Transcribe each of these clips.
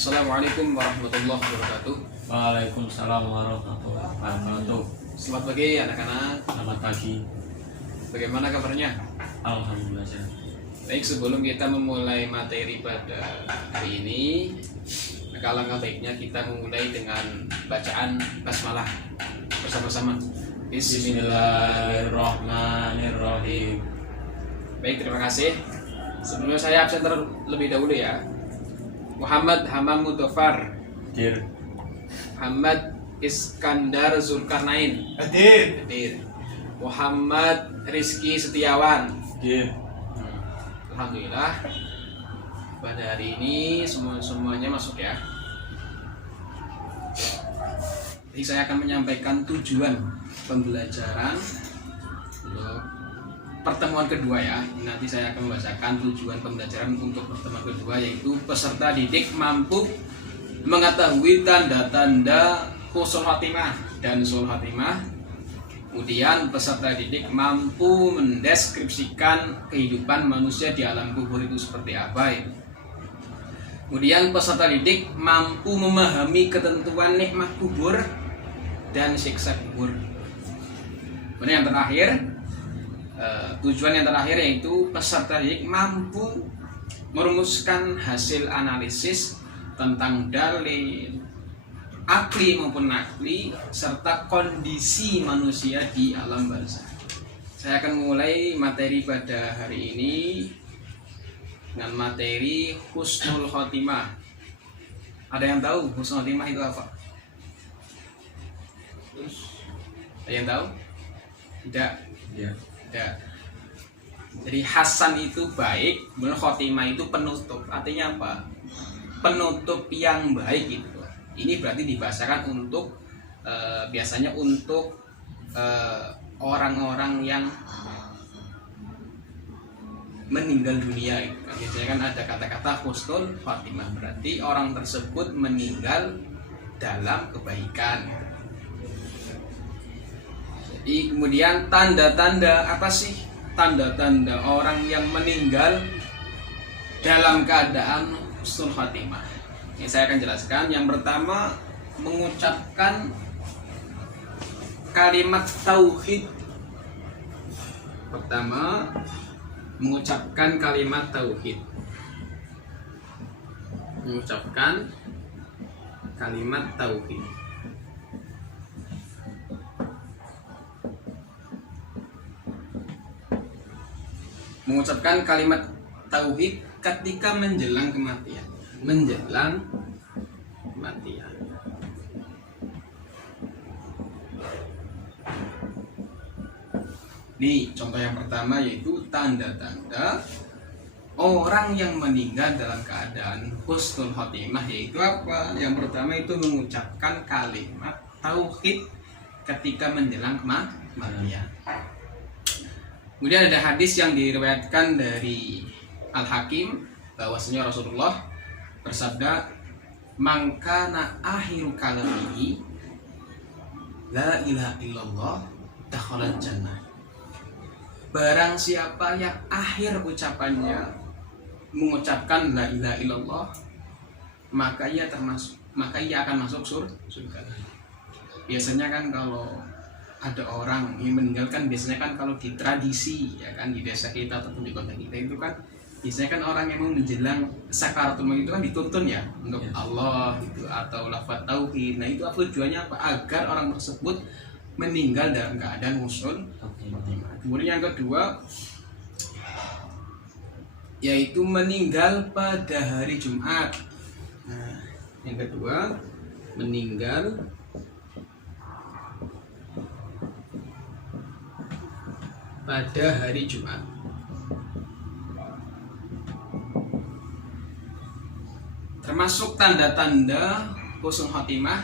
Assalamualaikum warahmatullahi wabarakatuh. Waalaikumsalam warahmatullahi wabarakatuh. Selamat pagi anak-anak. Selamat pagi. Bagaimana kabarnya? Alhamdulillah sehat. Baik, sebelum kita memulai materi pada hari ini, alangkah baiknya kita memulai dengan bacaan basmalah bersama-sama. Bismillahirrahmanirrahim. Baik, terima kasih. Sebelumnya saya absen terlebih dahulu ya. Muhammad Hamam Mudhafar, Hadir. Muhammad Iskandar Zulkarnain, Hadir. hadir. Muhammad Rizky Setiawan. Hadir. Alhamdulillah pada hari ini semuanya masuk ya. Jadi saya akan menyampaikan tujuan pembelajaran untuk pertemuan kedua ya. Nanti saya akan membacakan tujuan pembelajaran untuk pertemuan kedua, yaitu peserta didik mampu mengetahui tanda-tanda husnul khotimah dan sul khotimah. Kemudian peserta didik mampu mendeskripsikan kehidupan manusia di alam kubur itu seperti apa ya. Kemudian peserta didik mampu memahami ketentuan nikmat kubur dan siksa kubur. Kemudian yang terakhir, tujuan yang terakhir yaitu peserta didik mampu merumuskan hasil analisis tentang dalil akli maupun nakli serta kondisi manusia di alam barzakh. Saya akan mulai materi pada hari ini dengan materi husnul khotimah. Ada yang tahu husnul khotimah itu apa? Ada yang tahu? Tidak. Ya. Ya. Jadi hasan itu baik, kemudian khotimah itu penutup. Artinya apa? Penutup yang baik gitu. Ini berarti dibahasakan untuk biasanya untuk orang-orang yang meninggal dunia gitu. Biasanya kan ada kata-kata husnul khotimah, berarti orang tersebut meninggal dalam kebaikan. Jadi kemudian tanda-tanda apa sih? Tanda-tanda orang yang meninggal dalam keadaan husnul khotimah. Ini saya akan jelaskan. Yang pertama, mengucapkan kalimat tauhid. Pertama, mengucapkan kalimat tauhid. Mengucapkan kalimat tauhid. Mengucapkan kalimat tauhid ketika menjelang kematian. Menjelang kematian. Nih, contoh yang pertama yaitu tanda-tanda orang yang meninggal dalam keadaan husnul khotimah, yaitu apa? Yang pertama itu mengucapkan kalimat tauhid ketika menjelang kematian. Kemudian ada hadis yang diriwayatkan dari Al-Hakim bahwasanya Rasulullah bersabda, "Mangkana akhiru kalamihi la ilaha illallah dakhalal jannah." Barang siapa yang akhir ucapannya mengucapkan la ilaha illallah, maka ia akan masuk surga. Biasanya kan kalau ada orang yang meninggalkan, biasanya kan kalau di tradisi ya kan di desa kita ataupun di kota kita itu kan biasanya kan orang yang mau menjelang sakaratul maut itu kan dituntun ya untuk Allah gitu atau lafaz tauhid. Nah itu tujuannya apa? Agar orang tersebut meninggal dalam keadaan husnul khotimah. Kemudian yang kedua yaitu meninggal pada hari Jumat. Nah, yang kedua meninggal pada hari Jumat. Termasuk tanda-tanda husnul khotimah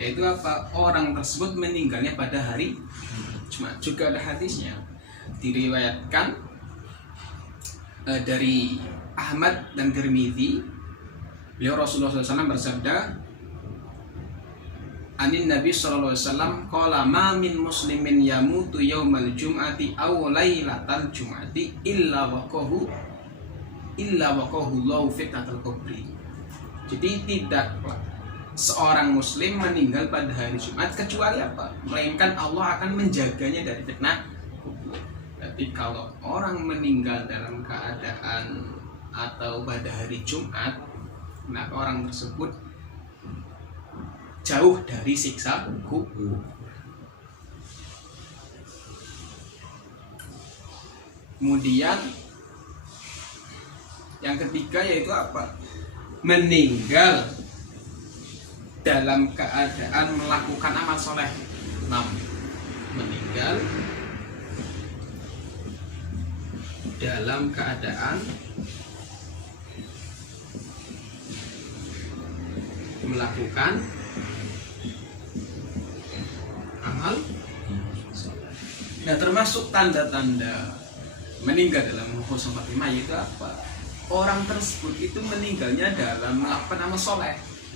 yaitu apa? Orang tersebut meninggalnya pada hari Jumat. Juga ada hadisnya diriwayatkan dari Ahmad dan Tirmidzi. Beliau Rasulullah SAW bersabda, anin Nabi sallallahu alaihi wasallam qala ma min muslimin yamutu yaumal jum'ati aw lailatal jum'ati illa waqahu Allahu fitnatul qabri. Jadi tidak seorang muslim meninggal pada hari Jumat kecuali apa? Melainkan Allah akan menjaganya dari fitnah kubur. Jadi kalau orang meninggal dalam keadaan atau pada hari Jumat, maka orang tersebut jauh dari siksa kubur. Kemudian yang ketiga yaitu apa? Meninggal dalam keadaan melakukan amal soleh. Meninggal dalam keadaan melakukan amal soleh. Nah, termasuk tanda-tanda meninggal dalam husnul khotimah yaitu apa? Orang tersebut itu meninggalnya dalam melakukan amal soleh.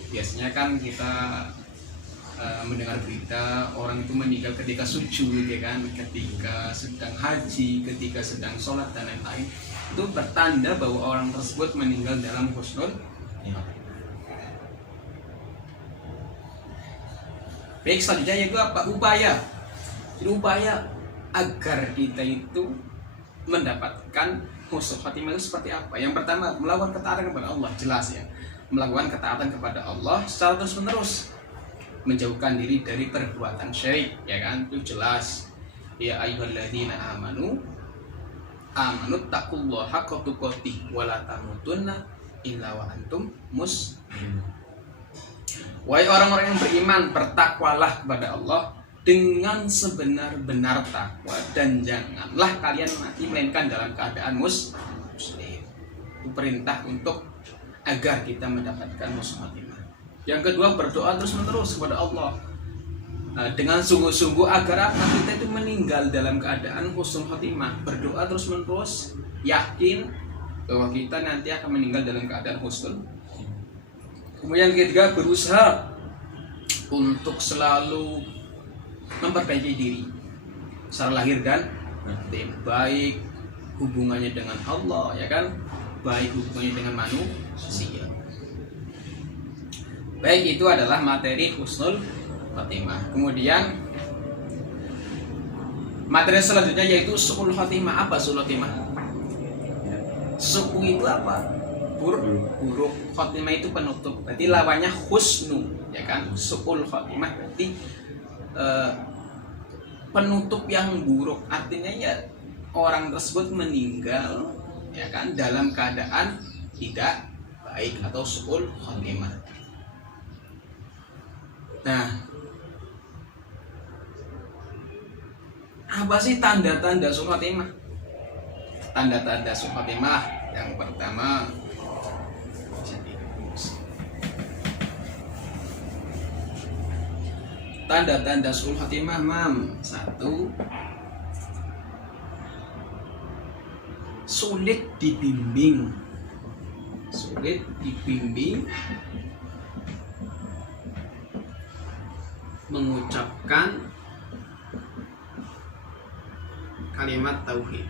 Biasanya kan kita mendengar berita orang itu meninggal ketika sujud, ya kan, ketika sedang haji, ketika sedang sholat dan lain-lain. Itu bertanda bahwa orang tersebut meninggal dalam husnul. Baik, selanjutnya yaitu apa? Upaya. Jadi upaya agar kita itu mendapatkan husnul khotimah itu seperti apa? Yang pertama, melakukan ketaatan kepada Allah, jelas ya. Melakukan ketaatan kepada Allah secara terus-menerus, menjauhkan diri dari perbuatan syirik, ya kan? Itu jelas. Ya ayyuhalladzina amanu taqullaha haqqa tuqatih wa la tamutunna illa wa antum muslimun. Wahai orang-orang yang beriman, bertakwalah kepada Allah dengan sebenar-benar takwa dan janganlah kalian mati melainkan dalam keadaan muslim. Itu perintah untuk agar kita mendapatkan husnul khotimah. Yang kedua, berdoa terus-menerus kepada Allah. Nah, dengan sungguh-sungguh agar apa? Kita itu meninggal dalam keadaan husnul khotimah. Berdoa terus-menerus, yakin bahwa kita nanti akan meninggal dalam keadaan husnul. Kemudian ketiga, berusaha untuk selalu memperbaiki diri secara lahir dan batin, baik hubungannya dengan Allah, ya kan, baik hubungannya dengan manusia. Baik, itu adalah materi husnul khotimah. Kemudian materi selanjutnya yaitu su'ul khotimah. Apa su'ul khotimah? Su'u itu apa? Buruk. Khotimah itu penutup. Berarti lawannya husnu, ya kan? Su'ul khotimah berarti penutup yang buruk. Artinya ya orang tersebut meninggal, ya kan, dalam keadaan tidak baik atau su'ul khotimah. Nah, apa sih tanda-tanda su'ul khotimah? Tanda-tanda su'ul khotimah yang pertama, tanda-tanda su'ul khotimah, 1. Sulit dibimbing mengucapkan kalimat tauhid.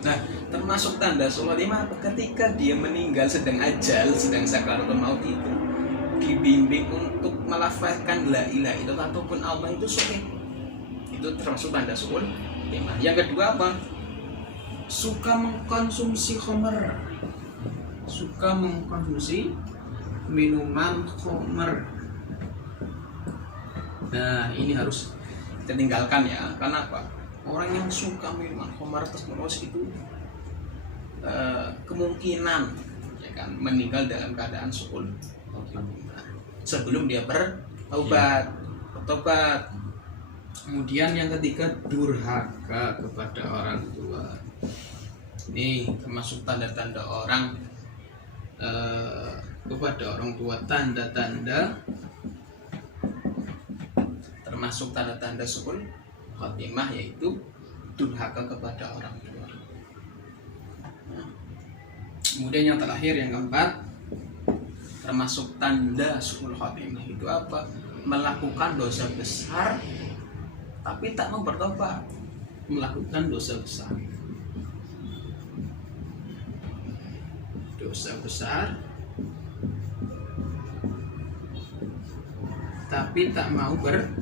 Nah, termasuk tanda su'ul khotimah ketika dia meninggal sedang ajal, sedang sakaratul maut itu dibimbing untuk melafazkan la ilaha illallah ataupun Allah itu sulit. Itu termasuk tanda su'ul khotimah. Yang kedua apa? Suka mengkonsumsi khamr. Suka mengkonsumsi minuman khamr. Nah, ini harus kita tinggalkan ya. Karena apa? Orang yang suka minuman khamr terus itu kemungkinan, ya kan, meninggal dalam keadaan su'ul khotimah sebelum dia bertobat. Kemudian yang ketiga, durhaka kepada orang tua. Ini termasuk tanda-tanda orang kepada orang tua. Termasuk tanda-tanda su'ul khotimah yaitu durhaka kepada orang tua. Kemudian yang terakhir, yang keempat, termasuk tanda su'ul khotimah itu apa? Melakukan dosa besar tapi tak mau bertobat. Melakukan dosa besar dosa besar tapi tak mau bertobat.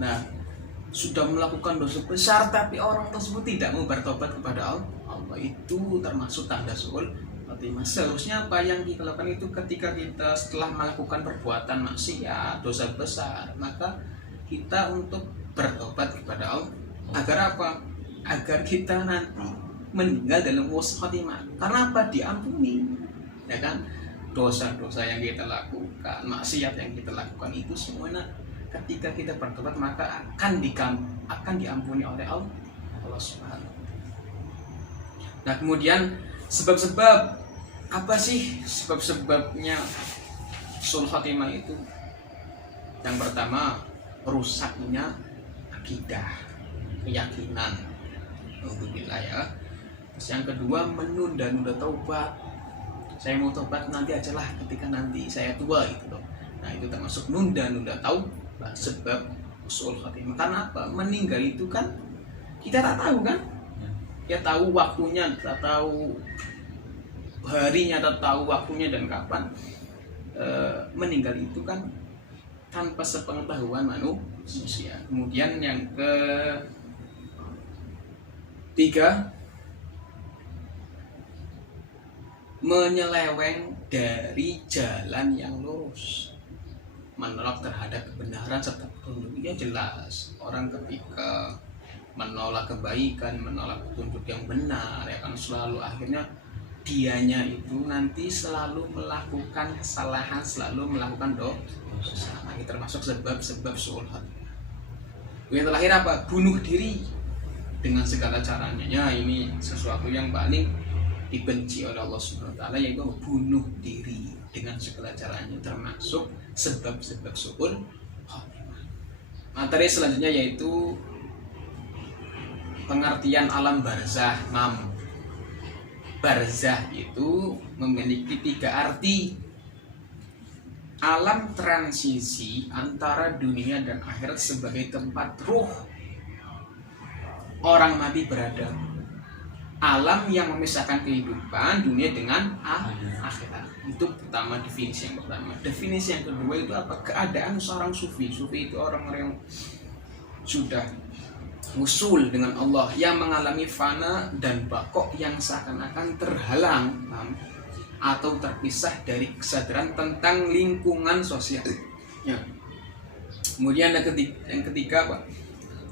Nah, sudah melakukan dosa besar tapi orang tersebut tidak mau bertobat kepada Allah, itu termasuk tanda suul khotimah. Seharusnya apa yang kita lakukan itu ketika kita setelah melakukan perbuatan maksiat, dosa besar, maka kita untuk bertobat kepada Allah. Agar apa? Agar kita nanti meninggal dalam husnul khotimah. Karena apa? Diampuni, ya kan? Dosa-dosa yang kita lakukan, maksiat yang kita lakukan itu semuanya ketika kita bertobat maka akan diampuni oleh Allah Subhanahu. Nah, kemudian sebab-sebab apa sih sebab-sebabnya suul khotimah itu? Yang pertama, rusaknya akidah, keyakinan. Alhamdulillah ya. Terus yang kedua, menunda-nunda taubat. Saya mau tobat nanti ajalah ketika nanti saya tua gitu loh. Nah, itu termasuk nunda-nunda taubat, sebab suul khotimah. Karena apa? Meninggal itu kan kita tak tahu kan? Ya tahu waktunya, tak tahu harinya, tak tahu waktunya dan kapan. Meninggal itu kan tanpa sepengetahuan manusia. Kemudian yang ketiga, menyeleweng dari jalan yang lurus, menolak terhadap kebenaran serta petunjuk. Ya jelas, orang ketika menolak kebaikan, menolak petunjuk yang benar, ya kan selalu akhirnya dianya itu nanti selalu melakukan kesalahan, selalu melakukan dosa. Ini termasuk sebab-sebab suul khotimah. Yang terakhir apa? Bunuh diri dengan segala caranya. Ya, ini sesuatu yang paling dibenci oleh Allah Subhanahu wa taala, yaitu bunuh diri dengan segala caranya, termasuk sebab-sebab suul khotimah. Materi selanjutnya yaitu pengertian alam barzah. Barzah itu memiliki 3 arti. Alam transisi antara dunia dan akhirat sebagai tempat ruh orang mati berada. Alam yang memisahkan kehidupan dunia dengan akhirat. Itu pertama, definisi yang pertama. Definisi yang kedua itu apa? Keadaan seorang sufi. Sufi itu orang-orang yang sudah usul dengan Allah, yang mengalami fana dan baqo, yang seakan-akan terhalang atau terpisah dari kesadaran tentang lingkungan sosial. Ya. Kemudian yang ketiga apa?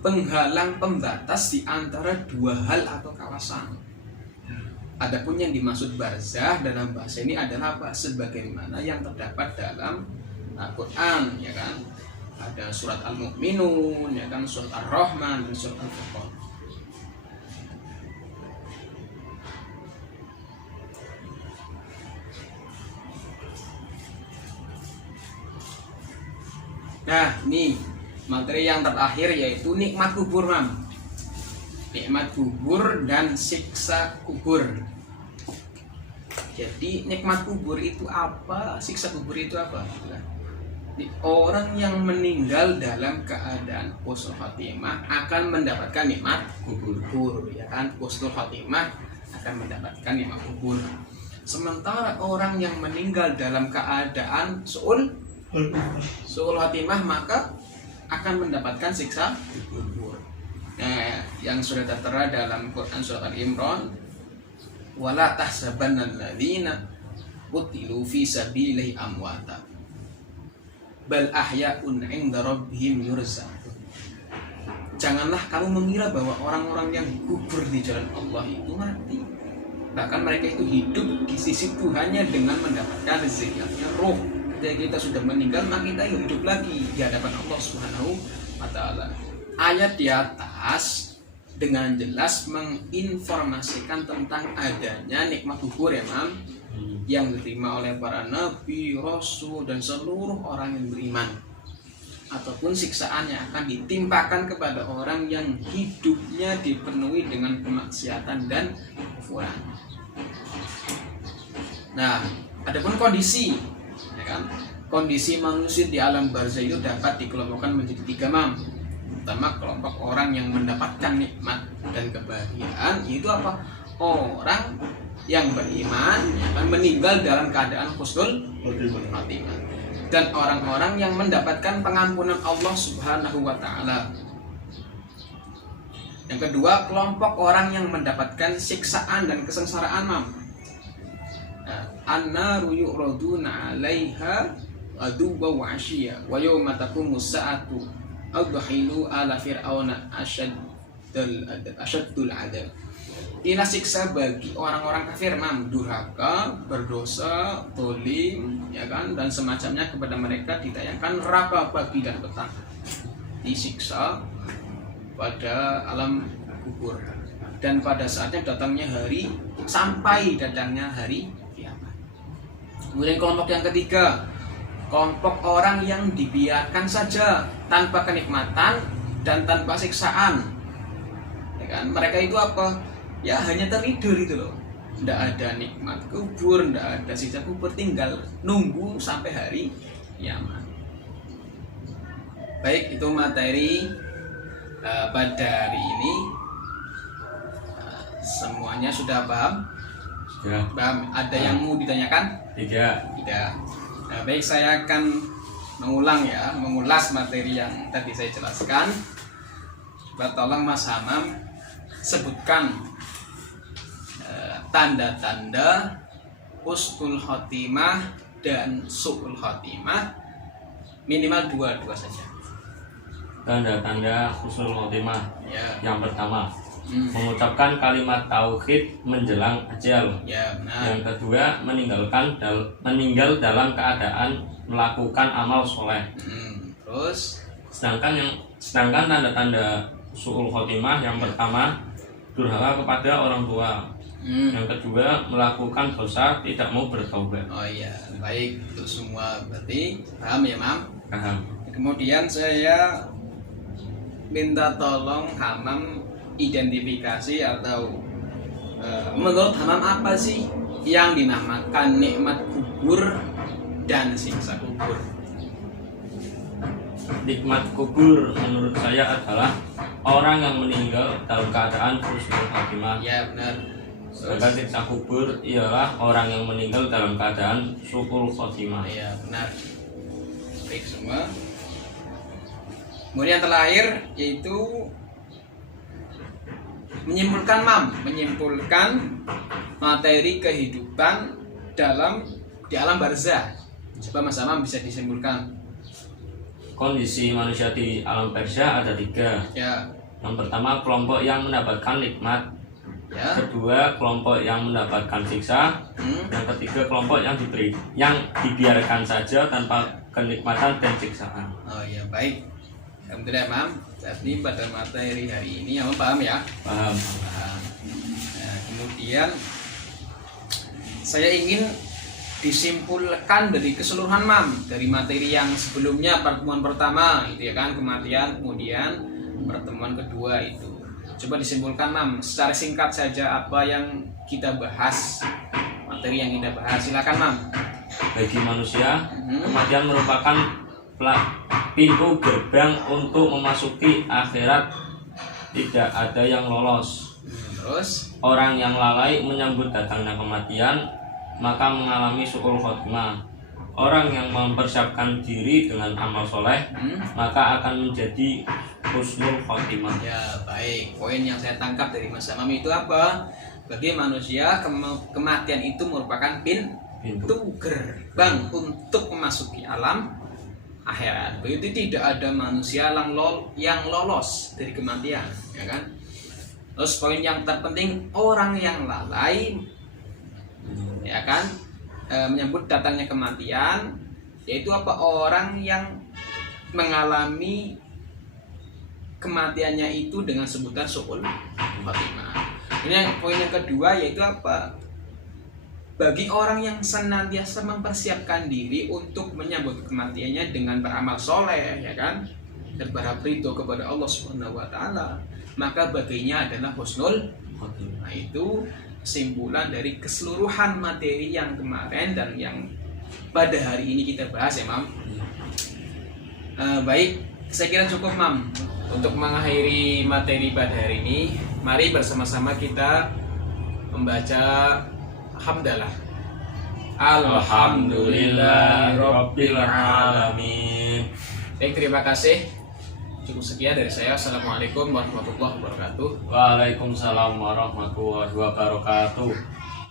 Penghalang pembatas di antara 2 hal atau kawasan. Adapun yang dimaksud barzah dalam bahasa ini adalah apa? Sebagaimana yang terdapat dalam Al-Quran, ya kan? Ada surat Al-Mu'minun, ya kan, surat Ar-Rahman, dan surat Al-Furqan. Nah, ini materi yang terakhir yaitu nikmat kubur, nikmat kubur dan siksa kubur. Jadi nikmat kubur itu apa? Siksa kubur itu apa? Orang yang meninggal dalam keadaan husnul khotimah akan mendapatkan nikmat kubur, ya kan? Husnul khotimah akan mendapatkan nikmat kubur. Sementara orang yang meninggal dalam keadaan suul khotimah maka akan mendapatkan siksa kubur. Nah, yang sudah tertera dalam Quran surat Al-Imran, wala tahsabanna alladziina qutilu fi sabilillahi amwata bal ahya'un 'inda rabbihim yurzaqun. Janganlah kamu mengira bahwa orang-orang yang gugur di jalan Allah itu mati. Bahkan mereka itu hidup di sisi Tuhannya dengan mendapatkan rezeki, artinya roh. Ketika kita sudah meninggal, maka kita hidup lagi di hadapan Allah Subhanahu wa taala. Ayat di atas dengan jelas menginformasikan tentang adanya nikmat kubur, ya yang diterima oleh para nabi, rasul, dan seluruh orang yang beriman, ataupun siksaan yang akan ditimpakan kepada orang yang hidupnya dipenuhi dengan kemaksiatan dan kekufuran. Nah, adapun kondisi, ya kan, kondisi manusia di alam barzah itu dapat dikelompokkan menjadi 3, Pertama, kelompok orang yang mendapatkan nikmat dan kebahagiaan itu apa? Orang yang beriman akan meninggal dalam keadaan husnul khotimah. Dan orang-orang yang mendapatkan pengampunan Allah Subhanahu wa taala. Yang kedua, kelompok orang yang mendapatkan siksaan dan kesengsaraan, mam. An-naru yu'raduna 'alaiha aduwwa wa 'ashiyya wa yawma taqumus sa'atu adkhilu ala fir'auna asyaddul 'adzab. Inilah siksa bagi orang-orang kafir, mam, durhaka, berdosa, zalim, ya kan, dan semacamnya kepada mereka ditayangkan neraka pagi dan petang. Disiksa pada alam kubur dan pada saatnya datangnya hari sampai datangnya hari kiamat. Kemudian kelompok yang ketiga, kelompok orang yang dibiarkan saja tanpa kenikmatan dan tanpa siksaan, ya kan? Mereka itu apa? Ya hanya tertidur itu loh, tidak ada nikmat kubur, tidak ada siksa kubur, tinggal nunggu sampai hari kiamat. Baik, itu materi pada hari ini. Semuanya sudah paham? Sudah. Paham? Ada yang mau ditanyakan? Tidak. Tidak. Nah, baik, saya akan mengulas materi yang tadi saya jelaskan. Coba tolong Mas Hamam sebutkan tanda-tanda husnul khotimah dan su'ul khotimah, minimal dua saja. Tanda-tanda husnul khotimah. Ya. Yang pertama, mengucapkan kalimat tauhid menjelang ajal. Ya, benar. Yang kedua, meninggal dalam keadaan melakukan amal soleh. Terus, Sedangkan tanda-tanda su'ul khotimah, yang pertama, durhaka kepada orang tua. Yang kedua, melakukan dosa, tidak mau bertaubat. oh iya, baik, itu semua berarti paham ya, mam? Paham. Kemudian saya minta tolong Hamam identifikasi atau menurut Hamam apa sih yang dinamakan nikmat kubur dan siksa kubur? Nikmat kubur menurut saya adalah orang yang meninggal dalam keadaan husnul khotimah. Ya, benar. Sedangkan siksa kubur ialah orang yang meninggal dalam keadaan su'ul khotimah. Ya, benar. Baik semua. Kemudian yang terakhir yaitu menyimpulkan materi kehidupan di alam barzah. Coba Mas Amam bisa disimpulkan. Kondisi manusia di alam barzah ada 3. Ya. Yang pertama, kelompok yang mendapatkan nikmat. Ya. Kedua, kelompok yang mendapatkan siksa. Yang ketiga, kelompok yang dibiarkan saja tanpa kenikmatan dan siksaan. Oh ya, baik. Alhamdulillah, Mam. Jadi pada materi hari ini Amam paham ya? Paham. Paham. Nah, kemudian saya ingin disimpulkan dari keseluruhan, Mam, dari materi yang sebelumnya, pertemuan pertama itu ya kan, kematian, kemudian pertemuan kedua itu. Coba disimpulkan, Mam, secara singkat saja apa yang kita bahas, materi yang kita bahas. Silakan, Mam. Bagi manusia, kematian merupakan pintu gerbang untuk memasuki akhirat. Tidak ada yang lolos. Terus Orang yang lalai menyambut datangnya kematian maka mengalami su'ul khotimah. Orang yang mempersiapkan diri dengan amal soleh maka akan menjadi husnul khotimah. ya, baik. Poin yang saya tangkap dari Mas Amam itu apa? Bagi manusia kematian itu merupakan pintu gerbang untuk memasuki alam akhirat. Begitu tidak ada manusia yang lolos dari kematian, ya kan? Terus poin yang terpenting, orang yang lalai, ya kan, menyambut datangnya kematian, yaitu apa? Orang yang mengalami kematiannya itu dengan sebutan su'ul khotimah. Ini yang poin yang kedua, yaitu apa? Bagi orang yang senantiasa mempersiapkan diri untuk menyambut kematiannya dengan beramal soleh, ya kan, dan berharap ridho kepada Allah Subhanahu wa taala, maka baginya adalah husnul khotimah. Nah, itu kesimpulan dari keseluruhan materi yang kemarin dan yang pada hari ini kita bahas, ya, Mam. Baik, saya kira cukup Mam untuk mengakhiri materi pada hari ini. Mari bersama-sama kita membaca hamdalah. Alhamdulillahirabbil alamin. Baik, terima kasih. Cukup sekian dari saya. Assalamualaikum warahmatullahi wabarakatuh. Waalaikumsalam warahmatullahi wabarakatuh.